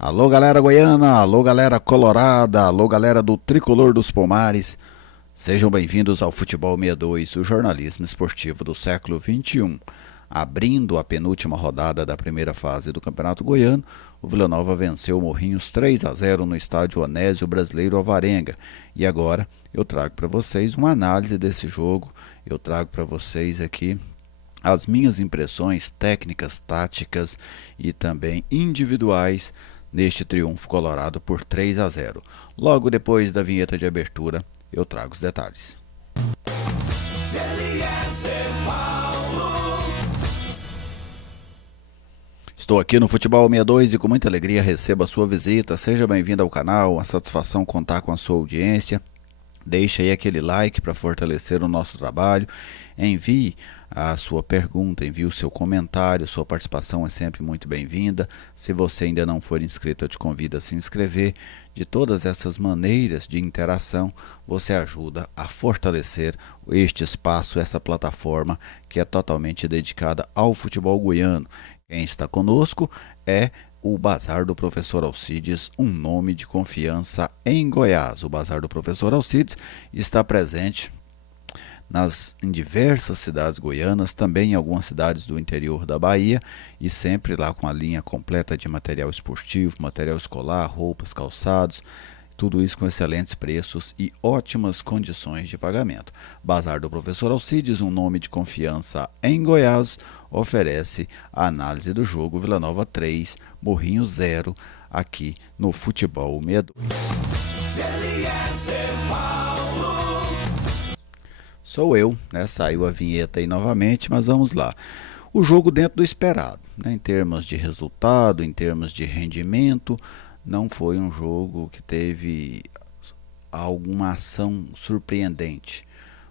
Alô galera goiana, alô galera colorada, alô galera do Tricolor dos Pomares. Sejam bem-vindos ao Futebol 62, o jornalismo esportivo do século XXI. Abrindo a penúltima rodada da primeira fase do Campeonato Goiano, o Vila Nova venceu o Morrinhos 3-0 no estádio Onésio Brasileiro Alvarenga. E agora eu trago para vocês uma análise desse jogo, eu trago para vocês aqui as minhas impressões técnicas, táticas e também individuais neste triunfo colorado por 3-0. Logo depois da vinheta de abertura, eu trago os detalhes. Estou aqui no Futebol 62 e com muita alegria recebo a sua visita. Seja bem-vindo ao canal, uma satisfação contar com a sua audiência. Deixe aí aquele like para fortalecer o nosso trabalho. Envie a sua pergunta, envie o seu comentário, sua participação é sempre muito bem-vinda. Se você ainda não for inscrito, eu te convido a se inscrever. De todas essas maneiras de interação, você ajuda a fortalecer este espaço, essa plataforma que é totalmente dedicada ao futebol goiano. Quem está conosco é o Bazar do Professor Alcides, um nome de confiança em Goiás. O Bazar do Professor Alcides está presente em diversas cidades goianas, também em algumas cidades do interior da Bahia, e sempre lá com a linha completa de material esportivo, material escolar, roupas, calçados, tudo isso com excelentes preços e ótimas condições de pagamento. Bazar do Professor Alcides, um nome de confiança em Goiás, oferece a análise do jogo Vila Nova 3, Morrinho 0, aqui no Futebol 62. Sou eu, né? Saiu a vinheta aí novamente, mas vamos lá. O jogo dentro do esperado, né? Em termos de resultado, em termos de rendimento, não foi um jogo que teve alguma ação surpreendente.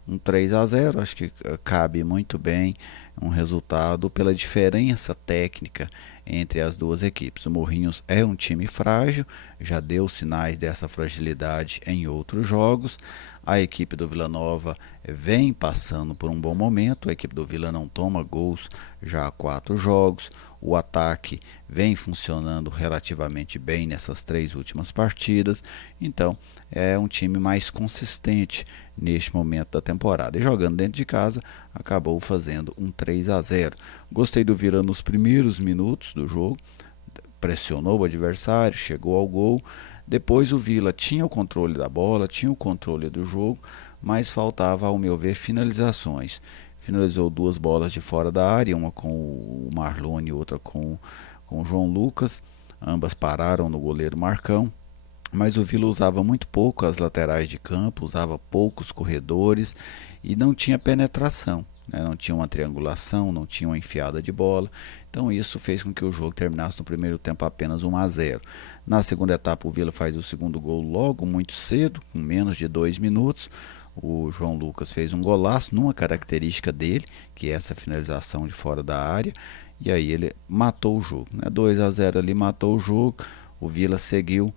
Um 3-0, acho que cabe muito bem um resultado pela diferença técnica entre as duas equipes. O Morrinhos é um time frágil, já deu sinais dessa fragilidade em outros jogos. A equipe do Vila Nova vem passando por um bom momento, a equipe do Vila não toma gols já há 4 jogos, o ataque vem funcionando relativamente bem nessas 3 últimas partidas, então é um time mais consistente neste momento da temporada. E jogando dentro de casa, acabou fazendo um 3-0. Gostei do Vila nos primeiros minutos do jogo, pressionou o adversário, chegou ao gol. Depois o Vila tinha o controle da bola, tinha o controle do jogo, mas faltava, ao meu ver, finalizações. Finalizou 2 bolas de fora da área, uma com o Marlone e outra com o João Lucas. Ambas pararam no goleiro Marcão, mas o Vila usava muito pouco as laterais de campo, usava poucos corredores e não tinha penetração, né? Não tinha uma triangulação, não tinha uma enfiada de bola. Então isso fez com que o jogo terminasse no primeiro tempo apenas 1-0. Na segunda etapa o Vila faz o segundo gol logo muito cedo, com menos de 2 minutos. O João Lucas fez um golaço numa característica dele, que é essa finalização de fora da área, e aí ele matou o jogo, né? 2-0 ali, matou o jogo. O Vila seguiu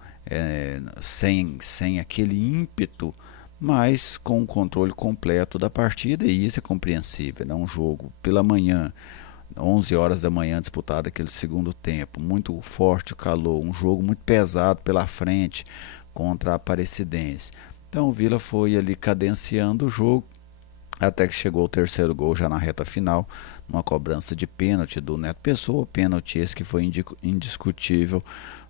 sem aquele ímpeto, mas com o controle completo da partida, e isso é compreensível, né? Um jogo pela manhã, 11 horas da manhã, disputado aquele segundo tempo, muito forte o calor, um jogo muito pesado pela frente contra a Aparecidense. Então o Vila foi ali cadenciando o jogo, até que chegou o terceiro gol já na reta final, numa cobrança de pênalti do Neto Pessoa, pênalti esse que foi indiscutível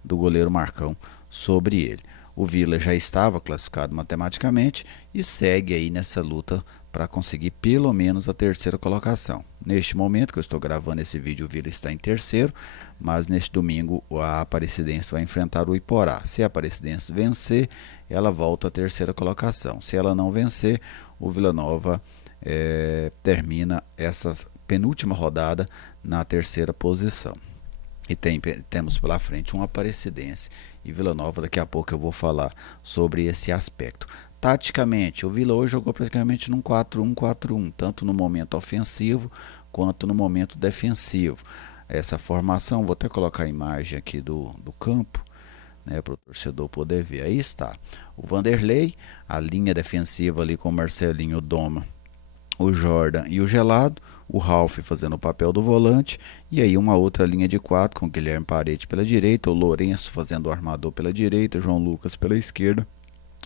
do goleiro Marcão sobre ele. O Vila já estava classificado matematicamente e segue aí nessa luta para conseguir pelo menos a terceira colocação. Neste momento que eu estou gravando esse vídeo, o Vila está em terceiro, mas neste domingo a Aparecidense vai enfrentar o Iporá. Se a Aparecidense vencer, ela volta à terceira colocação. Se ela não vencer, o Vila Nova termina essa penúltima rodada na terceira posição. E temos pela frente um Aparecidense e Vila Nova. Daqui a pouco eu vou falar sobre esse aspecto. Taticamente, o Vila hoje jogou praticamente num 4-1-4-1, tanto no momento ofensivo quanto no momento defensivo. Essa formação, vou até colocar a imagem aqui do campo, né, para o torcedor poder ver. Aí está o Vanderlei, a linha defensiva ali com o Marcelinho Doma, o Jordan e o Gelado, o Ralf fazendo o papel do volante, e aí uma outra linha de 4 com o Guilherme Parede pela direita, o Lourenço fazendo o armador pela direita, João Lucas pela esquerda,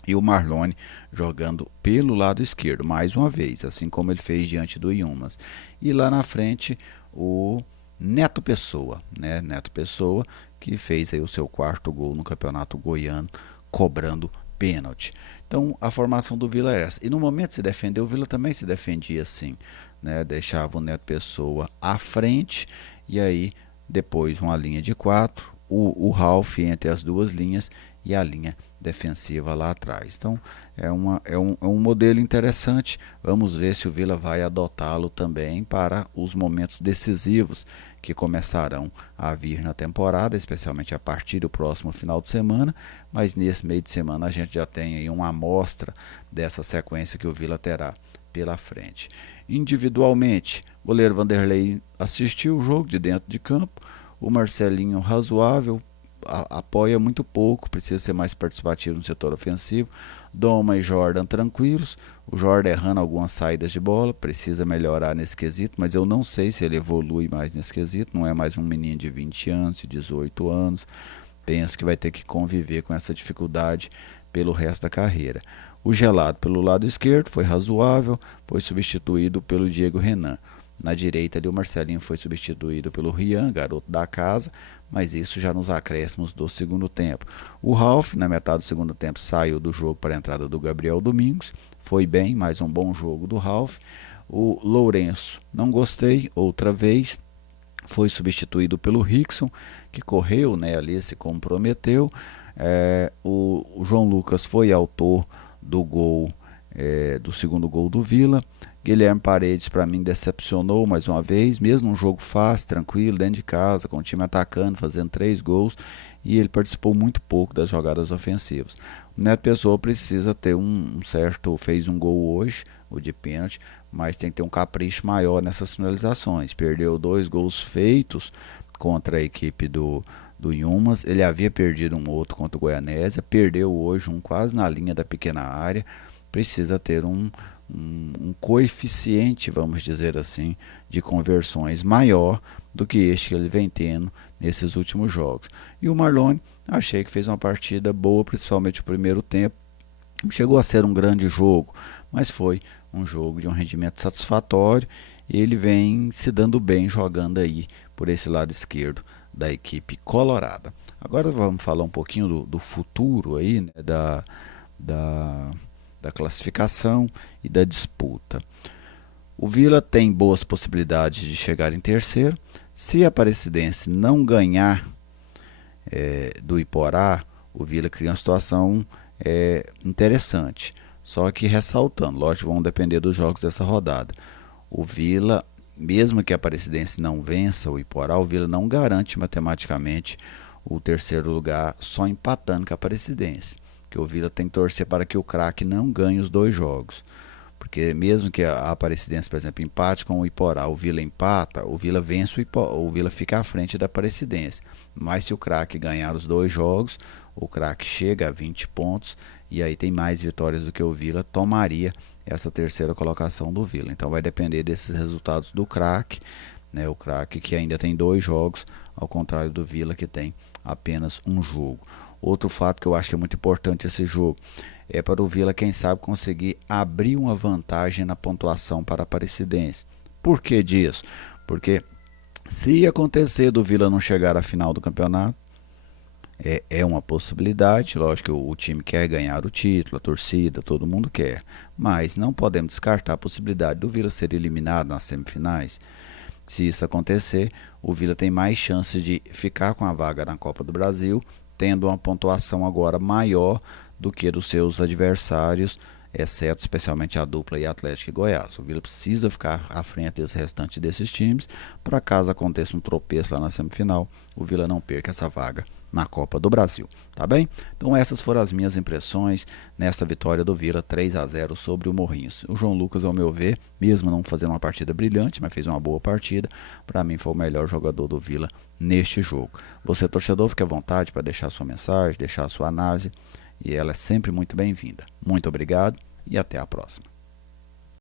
e o Marlone jogando pelo lado esquerdo, mais uma vez, assim como ele fez diante do Yumas. E lá na frente, o Neto Pessoa, né? Neto Pessoa, que fez aí o seu quarto gol no Campeonato Goiano, cobrando pênalti. Então, a formação do Vila é essa. E no momento de se defender, o Vila também se defendia assim, né? Deixava o Neto Pessoa à frente, e aí depois uma linha de 4, o Ralf entre as duas linhas e a linha defensiva lá atrás. Então é um modelo interessante. Vamos ver se o Vila vai adotá-lo também para os momentos decisivos que começarão a vir na temporada, especialmente a partir do próximo final de semana, mas nesse meio de semana a gente já tem aí uma amostra dessa sequência que o Vila terá pela frente. Individualmente, o goleiro Vanderlei assistiu o jogo de dentro de campo, o Marcelinho razoável, apoia muito pouco, precisa ser mais participativo no setor ofensivo. Doma e Jordan tranquilos, o Jordan errando algumas saídas de bola, precisa melhorar nesse quesito, mas eu não sei se ele evolui mais nesse quesito, não é mais um menino de 20 anos, de 18 anos, penso que vai ter que conviver com essa dificuldade pelo resto da carreira. O Gelado pelo lado esquerdo foi razoável, foi substituído pelo Diego Renan. Na direita ali o Marcelinho foi substituído pelo Rian, garoto da casa, mas isso já nos acréscimos do segundo tempo. O Ralf, na metade do segundo tempo, saiu do jogo para a entrada do Gabriel Domingos, foi bem, mais um bom jogo do Ralf. O Lourenço, não gostei, outra vez, foi substituído pelo Rickson, que correu, né, ali, se comprometeu. O João Lucas foi autor do gol, do segundo gol do Vila. Guilherme Paredes, para mim, decepcionou mais uma vez, mesmo um jogo fácil, tranquilo, dentro de casa, com o time atacando, fazendo 3 gols, e ele participou muito pouco das jogadas ofensivas. O Neto Pessoa precisa ter um certo, fez um gol hoje, o de pênalti, mas tem que ter um capricho maior nessas finalizações. Perdeu 2 gols feitos contra a equipe do Yumas, ele havia perdido um outro contra o Goianésia, perdeu hoje um quase na linha da pequena área, precisa ter um coeficiente, vamos dizer assim, de conversões maior do que este que ele vem tendo nesses últimos jogos. E o Marlone, achei que fez uma partida boa, principalmente o primeiro tempo. Não chegou a ser um grande jogo, mas foi um jogo de um rendimento satisfatório. E ele vem se dando bem jogando aí por esse lado esquerdo da equipe colorada. Agora vamos falar um pouquinho do futuro aí, né, da classificação e da disputa. O Vila tem boas possibilidades de chegar em terceiro. Se a Aparecidense não ganhar do Iporá, o Vila cria uma situação interessante. Só que ressaltando, lógico, vão depender dos jogos dessa rodada. O Vila, mesmo que a Aparecidense não vença o Iporá, o Vila não garante matematicamente o terceiro lugar só empatando com a Aparecidense. Que o Vila tem que torcer para que o craque não ganhe os 2 jogos. Porque mesmo que a Aparecidense, por exemplo, empate com o Iporá, o Vila empata, o Vila vence o Vila fica à frente da Aparecidense. Mas se o craque ganhar os 2 jogos, o craque chega a 20 pontos e aí tem mais vitórias do que o Vila, tomaria essa terceira colocação do Vila. Então vai depender desses resultados do craque, né? O craque que ainda tem 2 jogos, ao contrário do Vila que tem apenas um jogo. Outro fato que eu acho que é muito importante esse jogo é para o Vila, quem sabe, conseguir abrir uma vantagem na pontuação para a Aparecidense. Por que disso? Porque se acontecer do Vila não chegar à final do campeonato, é uma possibilidade. Lógico que o time quer ganhar o título, a torcida, todo mundo quer, mas não podemos descartar a possibilidade do Vila ser eliminado nas semifinais. Se isso acontecer, o Vila tem mais chances de ficar com a vaga na Copa do Brasil, tendo uma pontuação agora maior do que dos seus adversários, exceto especialmente a dupla e Atlético e Goiás. O Vila precisa ficar à frente dos restantes desses times, para caso aconteça um tropeço lá na semifinal, o Vila não perca essa vaga na Copa do Brasil, tá bem? Então essas foram as minhas impressões nessa vitória do Vila 3-0 sobre o Morrinhos. O João Lucas, ao meu ver, mesmo não fazendo uma partida brilhante, mas fez uma boa partida, para mim foi o melhor jogador do Vila neste jogo. Você, torcedor, fique à vontade para deixar sua mensagem, deixar sua análise, e ela é sempre muito bem-vinda. Muito obrigado e até a próxima.